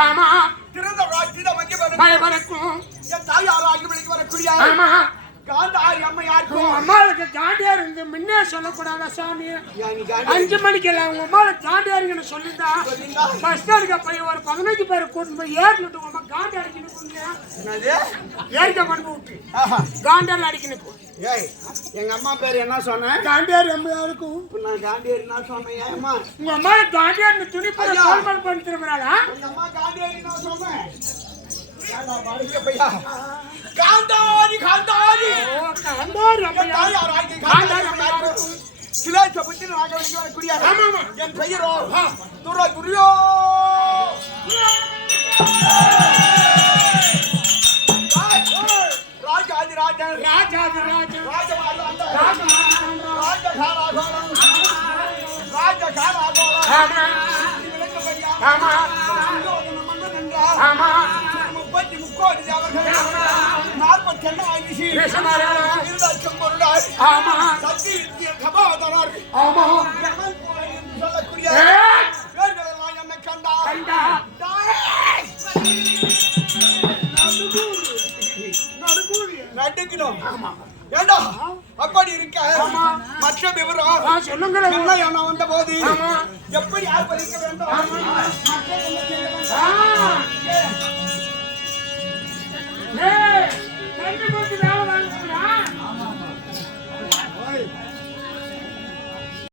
ஆமா. திருதராட்டின மகிமன் பயப்படக்கும் என் தாயாராய் இவனுக்கு வரக்கூடிய ஆமா. காந்தாரி அம்மையாருக்கும் அம்மாவுக்கு ஜாண்டியா இருந்து முன்னே சொல்லக்கூடாதா சாமி? அஞ்சு மணிக்கு எல்லாம் உங்க அம்மாவை ஜாண்டியா இருக்குன்னு சொல்லிருந்தா. சொல்லியிருந்தா? பஸ் ஸ்டாண்டுக்கு போய் ஒரு பதினஞ்சு பேரை கூட்டிட்டு போய் ஏறிட்டு உங்க அம்மா காண்டி அடிக்கணும் கொண்டு போய் விட்டு. காண்டால அடிக்கணும். ஏய் எங்க அம்மா பேர் என்ன சொன்னேன் காண்டியார் அம்மையா இருக்கும் நான் காந்தியடி என்ன சொன்னேன் அம்மா. உங்க அம்மா காண்டியார் துணி போட ஐயா. தோல்மல் பண்ணி திரும்புறாளா எங்க அம்மா காந்தியடி நான் சொன்னேன். காந்தாரி காந்தாரி காந்தாரி காந்தாரி புத்தி நாகவனிக்கு வரக்கூடிய ஆமா, ஆமா. என் பெயரோ துர துரியோ ஆமா முப்பத்தி முக்கோடி நாற்பத்தி ஆமா. சக்தி சகோதரர் ஆமா. நடுக்கணும் ஏண்டா? அப்படி இருக்க. மற்ற விவரம் ஆ, சொல்லுங்களேன். என்ன வந்த போது. எப்படி ஆர்ப்பரிக்க வேண்டும்?